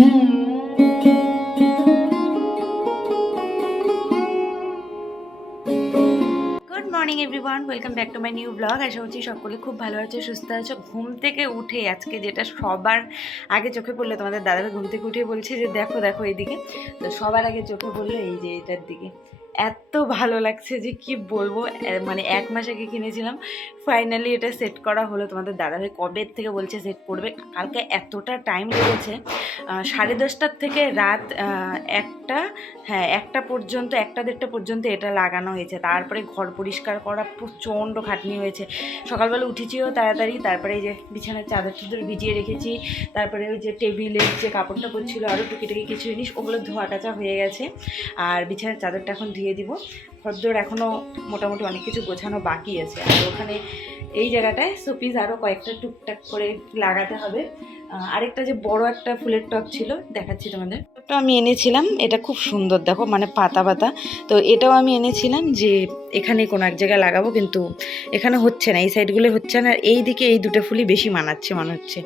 Good morning everyone, welcome back to my new blog. আশা করছি সকলে খুব ভালো আছো, সুস্থ আছো। ঘুম থেকে উঠে আজকে যেটা সবার আগে চোখে পড়লো, তোমাদের দাদাভাই ঘুম থেকে উঠে বলছে যে দেখো দেখো এইদিকে। তো সবার আগে চোখে পড়লো এই যে এটার দিকে। এত ভালো লাগছে যে কি বলবো, মানে 1 মাস আগে কিনেছিলাম, ফাইনালি এটা সেট করা হলো। তোমাদের দাদাভাই কবে থেকে বলছে সেট করবে, কালকে এতটা টাইম লেগেছে। 10:30টার থেকে রাত 1টা পর্যন্ত, 1টা-1:30টা পর্যন্ত এটা লাগানো হয়েছে। তারপরে ঘর পরিষ্কার করা প্রচণ্ড খাটনি হয়েছে। সকালবেলা উঠেছিও তাড়াতাড়ি, তারপরে এই যে বিছানার চাদর টাদর ভিজিয়ে রেখেছি, তারপরে ওই যে টেবিলের যে কাপড়টা করছিল আরও টুকিটাকি কিছু জিনিস, ওগুলো ধোয়া টাচা হয়ে গেছে। আর বিছানার চাদরটা এখন ধুয়ে দিব। ঘরদোর এখনও মোটামুটি অনেক কিছু গোছানো বাকি আছে। আর ওখানে এই জায়গাটায় শোপিস আরও কয়েকটা টুকটাক করে লাগাতে হবে। আরেকটা যে বড় একটা ফুলের টব ছিল, দেখাচ্ছি তোমাদের। তো আমি এনেছিলাম, এটা খুব সুন্দর, দেখো মানে পাতা পাতা। তো এটাও আমি এনেছিলাম যে এখানে কোনো এক জায়গায় লাগাবো, কিন্তু এখানে হচ্ছে না, এই সাইডগুলো হচ্ছে না। আর এই দিকে এই দুটো ফুলই বেশি মানাচ্ছে মনে হচ্ছে।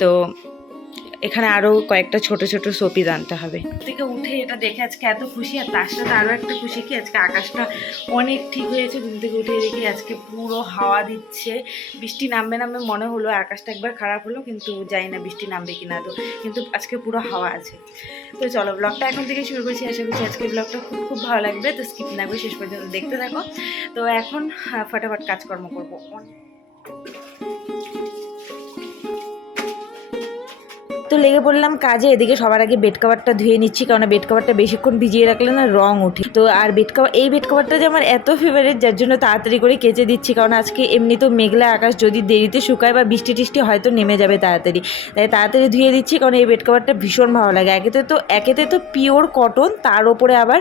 তো এখানে আরও কয়েকটা ছোট ছোট শোপিস আনতে হবে। থেকে উঠে এটা দেখে আজকে এত খুশি, আর তার সাথে আরও একটা খুশি কি আজকে আকাশটা অনেক ঠিক হয়েছে। ঘুম থেকে উঠে দেখি আজকে পুরো হাওয়া দিচ্ছে, বৃষ্টি নামবে নামবে মনে হলো। আকাশটা একবার খারাপ হলো, কিন্তু জানি না বৃষ্টি নামবে কিনা। তো কিন্তু আজকে পুরো হাওয়া আছে। তো চলো ব্লগটা এখন থেকে শুরু করছি। আশা করছি আজকে ব্লগটা খুব খুব ভালো লাগবে। তো স্কিপ না করে শেষ পর্যন্ত দেখতে থাকো। তো এখন ফটাফট কাজকর্ম করবো। তো লেগে পড়লাম কাজে। এদিকে সবার আগে বেড কভারটা ধুয়ে নিচ্ছি, কারণ বেড কভারটা বেশিক্ষণ ভিজিয়ে রাখলে না রং ওঠে। তো আর এই বেড কভারটা যে আমার এত ফেভারিট, যার জন্য তাড়াতাড়ি করে কেচে দিচ্ছি। কারণ আজকে এমনি তো মেঘলা আকাশ, যদি দেরিতে শুকায় বা বৃষ্টি টিষ্টি হয়তো নেমে যাবে তাড়াতাড়ি, তাই তাড়াতাড়ি ধুয়ে দিচ্ছি। কারণ এই বেড কভারটা ভীষণ ভালো লাগে। একেতে তো পিওর কটন, তার ওপরে আবার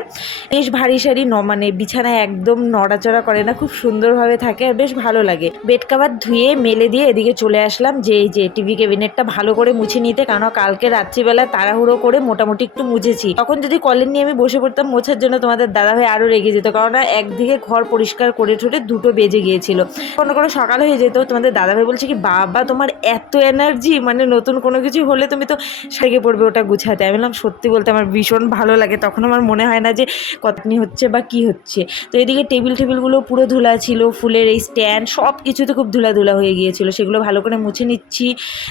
বেশ ভারী সারি, মানে বিছানায় একদম নড়াচড়া করে না, খুব সুন্দরভাবে থাকে আর বেশ ভালো লাগে। বেড কভার ধুয়ে মেলে দিয়ে এদিকে চলে আসলাম যে এই যে টিভি ক্যাবিনেটটা ভালো করে মুছে নিতে। কারণ কালকে রাত্রিবেলা তাড়াহুড়ো করে মোটামুটি একটু মুছেছি। তখন যদি কলের নিয়ে আমি বসে পড়তাম মোছার জন্য, তোমাদের দাদাভাই আরও রেগে যেত। কারণ একদিকে ঘর পরিষ্কার করে ঠোটে 2টো বেজে গিয়েছিল, কোনো কোনো সকাল হয়ে যেত। তোমাদের দাদাভাই বলছে কি, বাবা তোমার এত এনার্জি, মানে নতুন কোনো কিছু হলে তুমি তো সেগে পড়বে ওটা গুছাতে। আমি বললাম সত্যি বলতে আমার ভীষণ ভালো লাগে, তখন আমার মনে হয় না যে কতনি হচ্ছে বা কি হচ্ছে। তো এদিকে টেবিলগুলো পুরো ধুলা ছিল, ফুলের এই স্ট্যান্ড সব কিছুতে খুব ধুলা হয়ে গিয়েছিল, সেগুলো ভালো করে মুছে নিচ্ছি,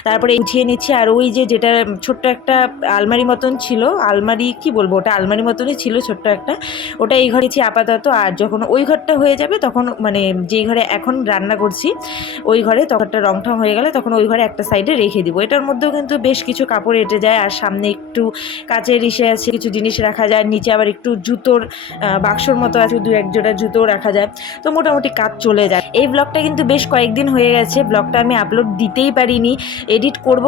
তারপরে উঠিয়ে নিচ্ছি। আর ওই যে যেটা ছোট্ট একটা আলমারি মতন ছিল, আলমারি কি বলবো, ওটা আলমারি মতনই ছিল ছোট্ট একটা, ওটা এই ঘরেছি আপাতত। আর যখন ওই ঘরটা হয়ে যাবে, তখন মানে যেই ঘরে এখন রান্না করছি ওই ঘরে, তখনটা রং ঠং হয়ে গেলে তখন ওই ঘরে একটা সাইডে রেখে দিব। এটার মধ্যেও কিন্তু বেশ কিছু কাপড় এঁটে যায়। আর সামনে একটু কাচের ইসে আছে, কিছু জিনিস রাখা যায়। নিচে আবার একটু জুতোর বাক্সর মতো আছে, 2-1 জোড়া জুতো রাখা যায়। তো মোটামুটি কাজ চলে যায়। এই ব্লগটা কিন্তু বেশ কয়েকদিন হয়ে গেছে, ব্লগটা আমি আপলোড দিতেই পারিনি। এডিট করব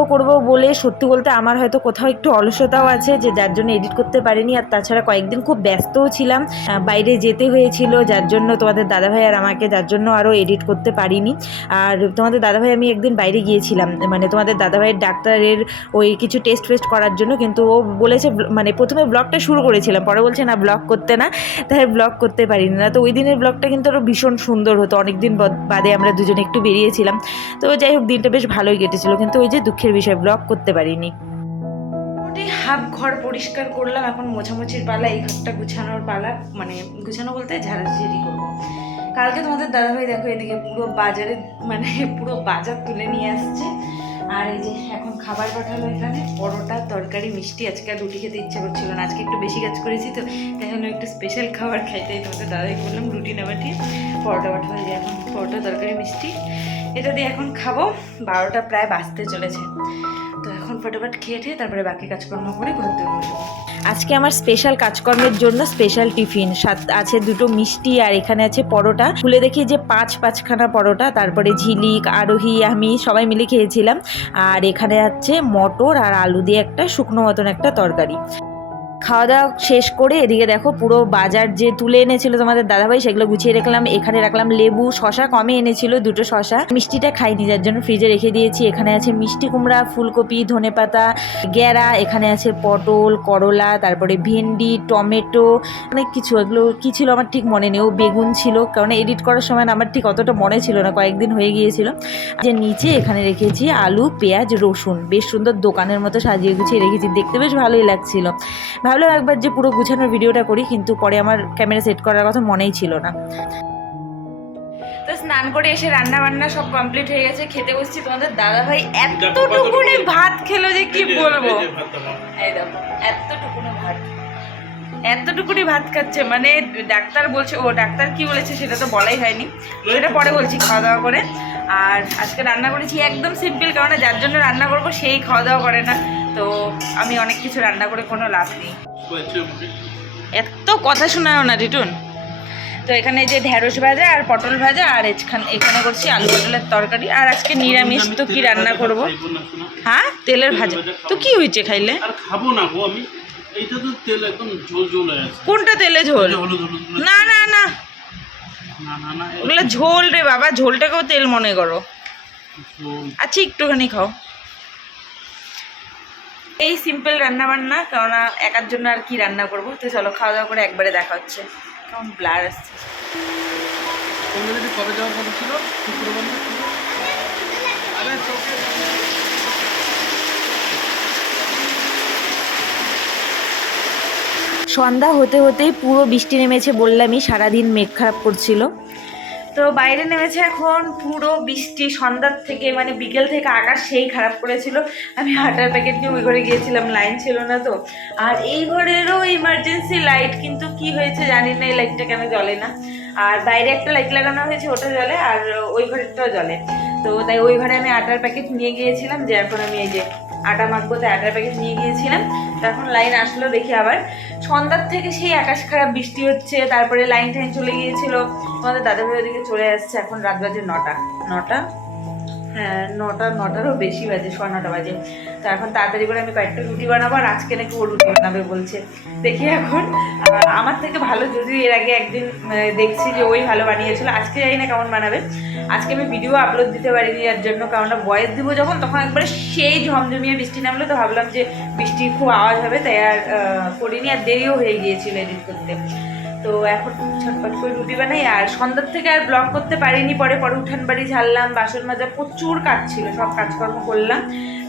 বলে, সত্যি বলতে আমার হয়তো কোথাও একটু অলসতাও আছে, যে যার জন্য এডিট করতে পারিনি। আর তাছাড়া কয়েকদিন খুব ব্যস্তও ছিলাম, বাইরে যেতে হয়েছিল, যার জন্য তোমাদের দাদাভাই আর আমাকে, যার জন্য আরও এডিট করতে পারিনি। আর তোমাদের দাদাভাই আমি একদিন বাইরে গিয়েছিলাম, মানে তোমাদের দাদাভাইয়ের ডাক্তারের ওই কিছু টেস্ট ফেস্ট করার জন্য। কিন্তু ও বলেছে, মানে প্রথমে ব্লগটা শুরু করেছিলাম, পরে বলছে না ব্লগ করতে না, তাই ব্লগ করতে পারিনি না। তো ওই দিনের ব্লগটা কিন্তু আরও ভীষণ সুন্দর হতো, অনেকদিন বাদে আমরা দুজনে একটু বেরিয়েছিলাম। তো যাই হোক, দিনটা বেশ ভালোই কেটেছিল, কিন্তু ওই যে দুঃখের বিষয়, ব্লগ করতে পারিনি। হাফ ঘর পরিষ্কার করলাম, এখন মোছামুছির পালা, এই ঘরটা গুছানোর পালা, মানে গুছানো বলতে ঝাড়াঝাড়ি করবো। কালকে তোমাদের দাদাভাই দেখো এদিকে পুরো বাজারে, মানে পুরো বাজার তুলে নিয়ে আসছে। আর এই যে এখন খাবার পাঠালো, এখানে পরোটা, তরকারি, মিষ্টি। আজকে আর রুটি খেতে ইচ্ছা করছিল না, আজকে একটু বেশি কাজ করেছি তো, তাই জন্য একটু স্পেশাল খাবার খাইতে তোমাদের দাদাই বললাম রুটি না পাঠিয়ে পরোটা পাঠাবো। যে এখন পরোটা, তরকারি, মিষ্টি এটা দিয়ে এখন খাবো। 12টা প্রায় বাজতে চলেছে। তো এখন ফটাফট খেয়ে তারপরে বাকি কাজকর্ম করে ঘর দিয়ে মুছবো। আজকে আমার স্পেশাল কাজকর্মের জন্য স্পেশাল টিফিন আছে, 2টো মিষ্টি, আর এখানে আছে পরোটা। খুলে দেখি যে 5খানা পরোটা, তারপরে ঝিলিক, আরোহী, আমি সবাই মিলে খেয়েছিলাম। আর এখানে আছে মটর আর আলু দিয়ে একটা শুকনো মতন একটা তরকারি। খাওয়া দাওয়া শেষ করে এদিকে দেখো পুরো বাজার যে তুলে এনেছিল তোমাদের দাদাভাই সেগুলো গুছিয়ে রাখলাম। এখানে রাখলাম লেবু, শশা কমে এনেছিল 2টো শশা, মিষ্টিটা খাইনি যার জন্য ফ্রিজে রেখে দিয়েছি। এখানে আছে মিষ্টি কুমড়া, ফুলকপি, ধনেপাতা, গ্যারা, এখানে আছে পটল, করলা, তারপরে ভেন্ডি, টমেটো, অনেক কিছু। এগুলো কী ছিল আমার ঠিক মনে নেই। ও বেগুন ছিল, কারণ এডিট করার সময় আমার ঠিক অতটা মনে ছিল না, কয়েকদিন হয়ে গিয়েছিল। যে নিচে এখানে রেখেছি আলু, পেঁয়াজ, রসুন, বেশ সুন্দর দোকানের মতো সাজিয়ে গুছিয়ে রেখেছি, দেখতে বেশ ভালোই লাগছিল। ভাবলাম একবার যে পুরো গুছানোর ভিডিওটা করি, কিন্তু পরে আমার ক্যামেরা সেট করার কথা মনেই ছিল না। তো স্নান করে এসে রান্না বান্না সব কমপ্লিট হয়ে গেছে, খেতে বসছি। তোমাদের দাদাভাই এতটুকুনি ভাত খেলো যে কি বলবো, এই দেখো এতটুকুনি ভাত খাচ্ছে। মানে ডাক্তার বলছে, ও ডাক্তার কি বলেছে সেটা তো বলাই হয়নি, সেটা পরে বলছি খাওয়া দাওয়া করে। আর আজকে রান্না করেছি একদম সিম্পল, কারণ যার জন্য রান্না করবো সেই খাওয়া দাওয়া করে না, তো আমি অনেক কিছু রান্না করে কোনো লাভ নেই। এত কথা শোনাও না রিটুন। তো এখানে যে ঢেঁড়স ভাজা আর পটল ভাজা, আর এখানে করছি আলু পটলের তরকারি। আর আজকে নিরামিষ, তো কি রান্না করব? হ্যাঁ, তেলের ভাজা। তো কি হয়েছে খাইলে? খাবো না গো আমি, এইটা তো তেল একদম ঝোল ঝোল হয়ে আছে। কোনটা তেলে ঝোল? না না না, ওগুলো ঝোল রে বাবা, ঝোলটাকেও তেল মনে করো। আচ্ছা একটুখানি খাও। এই সিম্পল রান্না বান্না, কারণ একার জন্য আর কি রান্না করবো। তো চলো খাওয়া দাওয়া করে একবারে দেখা হচ্ছে। কেমন ব্লার আসছে। কবে যাওয়ার কথা ছিল? সন্ধ্যা হতে হতেই পুরো বৃষ্টি নেমেছে, বললামই সারাদিন মেঘ খারাপ করছিল। তো বাইরে নেমেছে এখন পুরো বৃষ্টি সন্ধ্যার থেকে, মানে বিকেল থেকে আকাশ সেই খারাপ করেছিল। আমি আটার প্যাকেট নিয়ে ওই ঘরে গিয়েছিলাম, লাইন ছিল না তো। আর এই ঘরেরও ইমার্জেন্সি লাইট, কিন্তু কি হয়েছে জানি না, এই লাইটটা কেন জ্বলে না। আর বাইরে একটা লাইট লাগানো হয়েছে, ওটা জ্বলে, আর ওই ঘরেরটাও জ্বলে। তো তাই ওই ঘরে আমি আটার প্যাকেট নিয়ে গিয়েছিলাম, যে এখন আমি এই যে আটা মাখবো, তাই আটার প্যাকেট নিয়ে গিয়েছিলাম। তো এখন লাইন আসলো, দেখি আবার সন্ধ্যার থেকে সেই আকাশ খারাপ, বৃষ্টি হচ্ছে, তারপরে লাইন টাইন চলে গিয়েছিল। আমাদের দাদাভাই ওদিকে চলে আসছে। এখন রাত বাজে 9টা, হ্যাঁ 9টারও বেশি বাজে, 9:30 বাজে। তো এখন তাড়াতাড়ি করে আমি কয়েকটা রুটি বানাবো, আর আজকে নাকি ও রুটি বানাবে বলছে। দেখি এখন আমার থেকে ভালো, যদিও এর আগে একদিন দেখছি যে ওই ভালো বানিয়েছিল, আজকে জানি না কেমন বানাবে। আজকে আমি ভিডিও আপলোড দিতে পারিনি এর জন্য, কারণ ভয়েস দিব যখন, তখন একবারে সেই ঝমঝমিয়ে বৃষ্টি নামলো, তো ভাবলাম যে বৃষ্টির খুব আওয়াজ হবে, তাই আর করিনি। আর দেরিও হয়ে গিয়েছিল এডিট করতে। তো এখন ছটপট করে রুটি বানাই। আর সন্ধ্যার থেকে আর ব্লগ করতে পারিনি, পরে উঠান বাড়ি ঝাড়লাম, বাসন মাজা, প্রচুর কাজ ছিল, সব কাজকর্ম করলাম।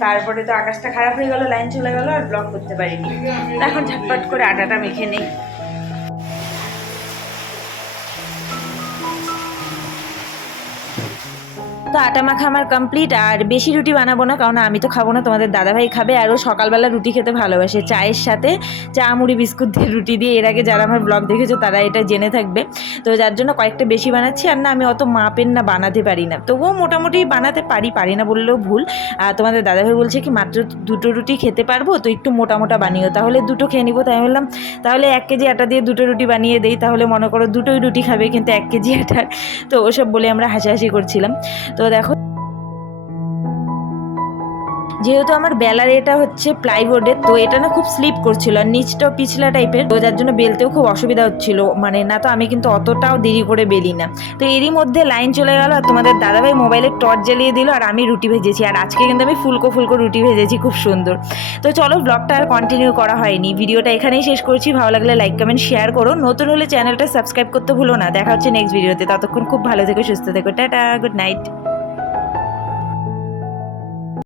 তারপরে তো আকাশটা খারাপ হয়ে গেল, লাইন চলে গেল, আর ব্লগ করতে পারিনি। এখন ঝটপট করে আটাটা মেখে নেই। তো আটা মাখা আমার কমপ্লিট। আর বেশি রুটি বানাবো না, কারণ আমি তো খাবো না, তোমাদের দাদাভাই খাবে। আর ও সকালবেলা রুটি খেতে ভালোবাসে, চায়ের সাথে চা মুড়ি বিস্কুট দিয়ে রুটি দিয়ে। এর আগে যারা আমার ব্লগ দেখেছো তারা এটা জেনে থাকবে। তো যার জন্য কয়েকটা বেশি বানাচ্ছি। আর না, আমি অত মাপের না, বানাতে পারি না, তবুও মোটামুটি বানাতে পারি না বললেও ভুল। আর তোমাদের দাদাভাই বলছে কি মাত্র 2টো রুটি খেতে পারবো, তো একটু মোটা মোটা বানিও, তাহলে 2টো খেয়ে নিবো। তাই বললাম তাহলে 1 কেজি আটা দিয়ে 2টো রুটি বানিয়ে দেই, তাহলে মনে করো 2টোই রুটি খাবে, কিন্তু 1 কেজি আটার। তো ওসব বলে আমরা হাসাহাসি করছিলাম। তো দেখো, যেহেতু আমার বেলার এটা হচ্ছে প্লাইবোর্ডের, তো এটা না খুব স্লিপ করছিল, আর নিচটাও পিছলা টাইপের, তো যার জন্য বেলতেও খুব অসুবিধা হচ্ছিল। মানে না তো আমি কিন্তু অতটাও দেরি করে বেলি না। তো এরই মধ্যে লাইন চলে গেল, আর তোমাদের দাদাভাই মোবাইলের টর্চ জ্বালিয়ে দিল, আর আমি রুটি ভেজেছি। আর আজকে কিন্তু আমি ফুলকো রুটি ভেজেছি, খুব সুন্দর। তো চলো, ব্লগটা আর কন্টিনিউ করা হয়নি, ভিডিওটা এখানেই শেষ করছি। ভালো লাগলে লাইক কমেন্ট শেয়ার করো, নতুন হলে চ্যানেলটা সাবস্ক্রাইব করতে ভুলো না। দেখা হচ্ছে নেক্সট ভিডিওতে, ততক্ষণ খুব ভালো থেকো, সুস্থ থেকো, টাটা, গুড নাইট।